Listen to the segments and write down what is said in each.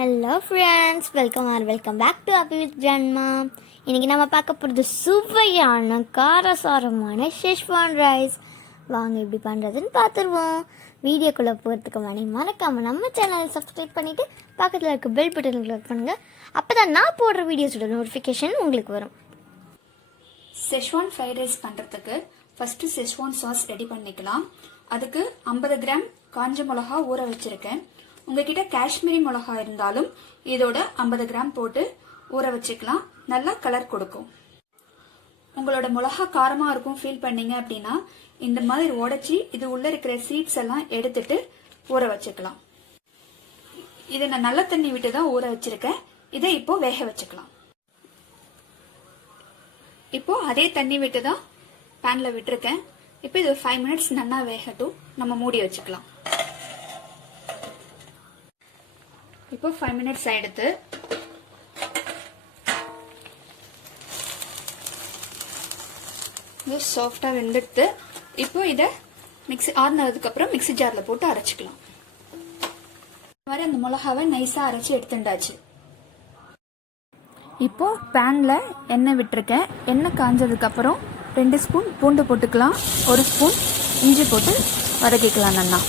Hello friends, welcome back to Abhi with grandma. இன்றைக்கி நம்ம பார்க்க போகிறது சுவையான காரசாரமான ஷெஸ்வான் ரைஸ். வாங்க எப்படி பண்ணுறதுன்னு பார்த்துருவோம். வீடியோக்குள்ளே போகிறதுக்கு முன்னாடி மறக்காமல் நம்ம சேனலை சப்ஸ்கிரைப் பண்ணிவிட்டு பக்கத்தில் இருக்க பெல் பட்டனை கிளிக் பண்ணுங்கள். அப்போ தான் நான் போடுற வீடியோஸோட நோட்டிஃபிகேஷன் உங்களுக்கு வரும். ஷெஸ்வான் ஃப்ரைட் ரைஸ் பண்ணுறதுக்கு ஃபஸ்ட்டு ஷெஸ்வான் சாஸ் ரெடி பண்ணிக்கலாம். அதுக்கு 50 கிராம் காஞ்ச மிளகா ஊற வச்சுருக்கேன். உங்ககிட்ட காஷ்மீரி மிளகா இருந்தாலும் இதோட 50 கிராம் போட்டு ஊற வச்சுக்கலாம். நல்லா கலர் கொடுக்கும். உங்களோட மிளகா காரமா இருக்கும் ஃபீல் பண்ணீங்க அப்படின்னா இந்த மாதிரி உடைச்சி இது உள்ள இருக்கிற சீட்ஸ் எல்லாம் எடுத்துட்டு ஊற வச்சுக்கலாம். இதை நான் நல்ல தண்ணி விட்டு தான் ஊற வச்சிருக்கேன். இதை இப்போ வேக வச்சுக்கலாம். இப்போ அதே தண்ணி விட்டு தான் பேன்ல விட்டுருக்கேன். இப்போ இது 5 மினிட்ஸ் நல்லா வேகட்டும். நம்ம மூடி வச்சுக்கலாம். இப்போ 5 மினிட்ஸ் ஆயிடுத்து. இது சாஃப்டா வெந்துடுத்து. இப்போ இதை மிக்ஸி ஆறுனதுக்கு அப்புறம் மிக்ஸி ஜார்ல போட்டு அரைச்சிக்கலாம். இந்த மாதிரி அந்த மிளகாவை நைஸா அரைச்சி எடுத்துட்டாச்சு. இப்போ பேன்ல எண்ணெய் விட்டுருக்கேன். எண்ணெய் காஞ்சதுக்கு அப்புறம் 2 ஸ்பூன் பூண்டு போட்டுக்கலாம். 1 ஸ்பூன் இஞ்சி போட்டு வதக்கிக்கலாம் நல்லா.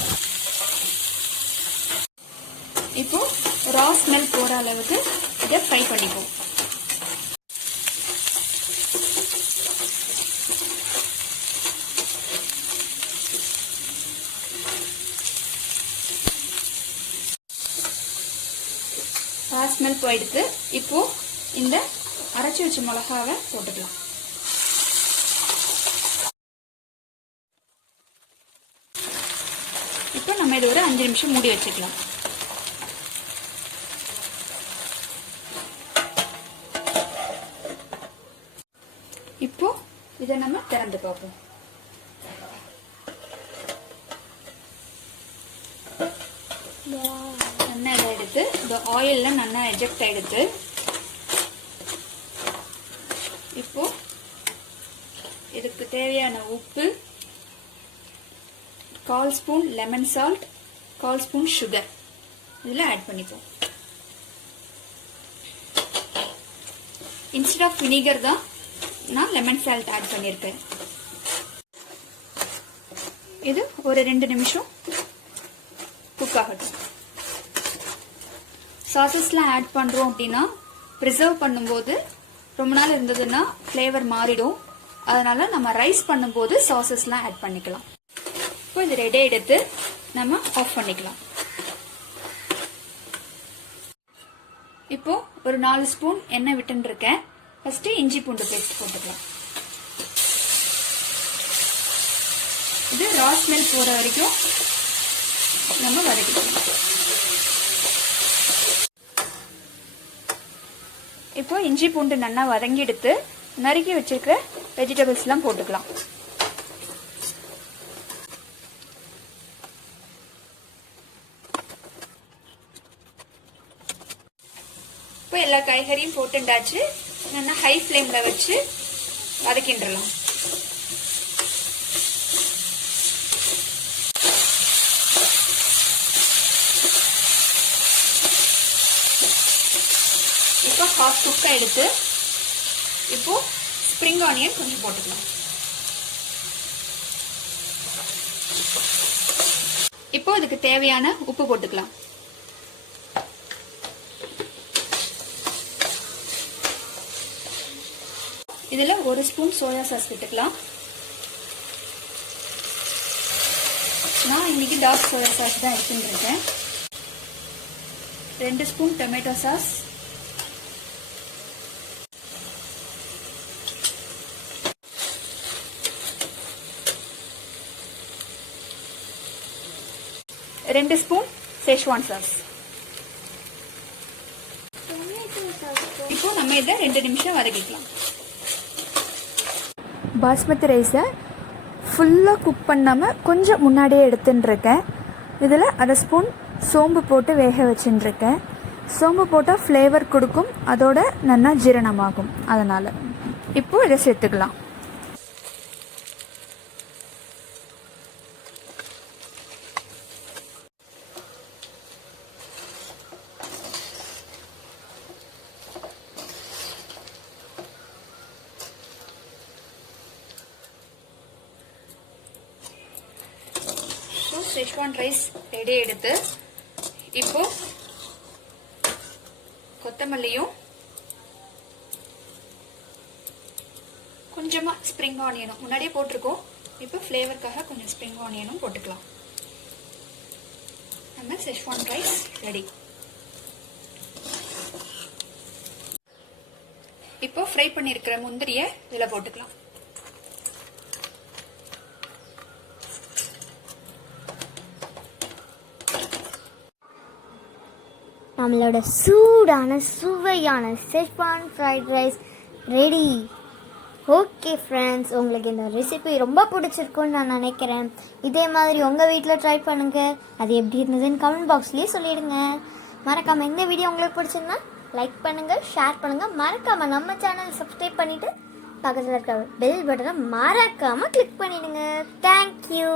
இப்போ ரா ஸ்மெல் போற அளவுக்கு இதை ஃப்ரை பண்ணிப்போம். ரா ஸ்மெல் போயிடுத்து. இப்போ இந்த அரைச்சி வச்ச மிளகாவை போட்டுக்கலாம். இப்போ நம்ம இது ஒரு 5 நிமிஷம் மூடி வச்சுக்கலாம். இப்போ இதை நம்ம திறந்து பார்ப்போம். நல்லா இதை எடுத்து இந்த ஆயில்ல நல்லா எஜெக்ட் ஆயிடுத்து. இப்போ இதுக்கு தேவையான உப்பு, 1/4 spoon lemon salt, 1/4 spoon sugar இதில் ஆட் பண்ணிப்போம். இன்ஸ்டெட் ஆஃப் வினிகர் தான் நான் லெமன் சால்ட் ஆட் பண்ணியிருக்கேன். இது ஒரு 2 நிமிஷம் குக் ஆகட்டும். சாசஸ்லாம் ஆட் பண்றோம் அப்படின்னா ப்ரிசர்வ் பண்ணும்போது ரொம்ப நாள் இருந்ததுன்னா ஃப்ளேவர் மாறிடும். அதனால நம்ம ரைஸ் பண்ணும்போது சாசஸ்லாம் ஆட் பண்ணிக்கலாம். இப்போ இது ரெடி எடுத்து நம்ம ஆஃப் பண்ணிக்கலாம். இப்போ ஒரு 4 ஸ்பூன் எண்ணெய் விட்டுன்னு இருக்கேன். ஃபர்ஸ்ட் இஞ்சி பூண்டு பேஸ்ட் போட்டுக்கலாம். இது ரா ஸ்மெல் போற வரைக்கும் நம்ம வதக்கிக்கலாம். இப்போ இஞ்சி பூண்டு நல்லா வதங்கி எடுத்து நறுக்கி வச்சிருக்கிற வெஜிடபிள்ஸ் எல்லாம் போட்டுக்கலாம். இப்போ எல்லா காய்கறியும் போட்டுண்டாச்சு. நல்லா ஹை ஃப்ளேம்ல வச்சு வதக்கின்றலாம். இப்போ ஹாஃப் குக் எடுத்து இப்போ ஸ்ப்ரிங் ஆனியன் கொஞ்சம் போட்டுக்கலாம். இப்போ இதுக்கு தேவையான உப்பு போட்டுக்கலாம். இதுல 1 ஸ்பூன் சோயா சாஸ் விட்டுக்கலாம். நான் இன்னைக்கு டார்க் சோயா சாஸ் தான் எடுத்துருக்கேன். 2 spoon tomato sauce, 2 spoon schezwan sauce. இப்போ நம்ம இதை 2 நிமிஷம் வதக்கிக்கலாம். பாஸ்மதி ரைஸை ஃபுல்லாக குக் பண்ணாமல் கொஞ்சம் முன்னாடியே எடுத்துட்டுருக்கேன். இதில் 1/2 ஸ்பூன் சோம்பு போட்டு வேக வச்சுட்டுருக்கேன். சோம்பு போட்டால் ஃப்ளேவர் கொடுக்கும், அதோட நல்லா ஜீரணமாகும். அதனால் இப்போ இதை சேர்த்துக்கலாம். செஷ்வான் ரைஸ் ரெடி எடுத்து இப்போ கொத்தமல்லியும் கொஞ்சமா ஸ்ப்ரிங் ஆனியனும் முன்னாடியே போட்டிருக்கோம். இப்போ ஃப்ளேவருக்காக கொஞ்சம் ஸ்ப்ரிங் ஆனியனும் போட்டுக்கலாம். நம்ம செஷ்வான் ரைஸ் ரெடி. இப்போ ஃப்ரை பண்ணியிருக்கிற முந்திரியை இதில் போட்டுக்கலாம். நம்மளோட சூடான சுவையான Schezwan fried rice ready. Okay friends, உங்களுக்கு இந்த ரெசிபி ரொம்ப பிடிச்சிருக்குன்னு நான் நினைக்கிறேன். இதே மாதிரி உங்கள் வீட்டில் ட்ரை பண்ணுங்கள். அது எப்படி இருந்ததுன்னு கமெண்ட் பாக்ஸ்லேயே சொல்லிடுங்க. மறக்காமல் இந்த வீடியோ உங்களுக்கு பிடிச்சிருந்தா லைக் பண்ணுங்கள், ஷேர் பண்ணுங்கள். மறக்காமல் நம்ம சேனல் சப்ஸ்கிரைப் பண்ணிவிட்டு பக்கத்தில் இருக்க பெல் பட்டனை மறக்காமல் கிளிக் பண்ணிவிடுங்க. தேங்க்யூ.